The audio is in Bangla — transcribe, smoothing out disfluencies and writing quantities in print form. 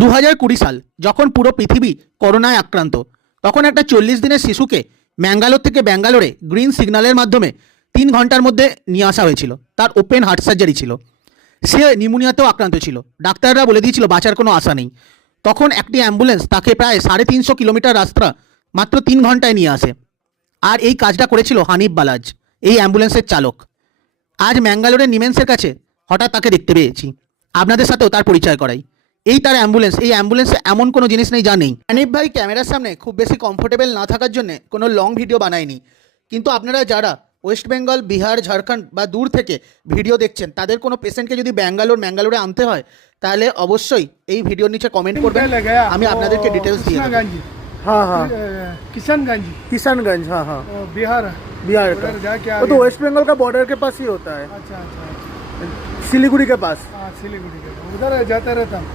2020 সাল যখন পুরো পৃথিবী করোনায় আক্রান্ত, তখন একটা 40 দিনের শিশুকে ম্যাঙ্গালোর থেকে ব্যাঙ্গালোরে গ্রিন সিগন্যালের মাধ্যমে 3 ঘন্টার মধ্যে নিয়ে আসা হয়েছিল। তার ওপেন হার্ট সার্জারি ছিল, সে নিউমোনিয়াতেও আক্রান্ত ছিল। ডাক্তাররা বলে দিয়েছিল বাঁচার কোনো আশা নেই। তখন একটি অ্যাম্বুলেন্স তাকে প্রায় 350 কিলোমিটার রাস্তা মাত্র 3 ঘন্টায় নিয়ে আসে। আর এই কাজটা করেছিল হানিফ বালাজ, এই অ্যাম্বুলেন্সের চালক। আজ ম্যাঙ্গালোরের নিমেন্সের কাছে হঠাৎ তাকে দেখতে পেয়েছি, আপনাদের সাথেও তার পরিচয় করাই। এই তার অ্যাম্বুলেন্স, এই অ্যাম্বুলেন্সে এমন কোনো জিনিস নেই যা নেই। হানিফ ভাই ক্যামেরার সামনে খুব বেশি কমফোর্টেবল না থাকার জন্য কোনো লং ভিডিও বানায়নি, কিন্তু আপনারা যারা ওয়েস্ট বেঙ্গল, বিহার, ঝাড়খণ্ড বা দূর থেকে ভিডিও দেখছেন, তাদের কোনো পেশেন্টকে যদি ম্যাঙ্গালোরে আনতে হয়, তাহলে অবশ্যই এই ভিডিওর নিচে কমেন্ট করবেন, আমি আপনাদেরকে ডিটেলস দিয়ে দেবো। हाँ हाँ किशनगंज किशनगंज, हाँ हाँ बिहार बिहार का। उधर जाके वो तो आगे। वेस्ट बंगाल का बॉर्डर के पास ही होता है, अच्छा अच्छा सिलीगुड़ी के पास। हाँ सिलीगुड़ी के उधर जाते रहता हूँ।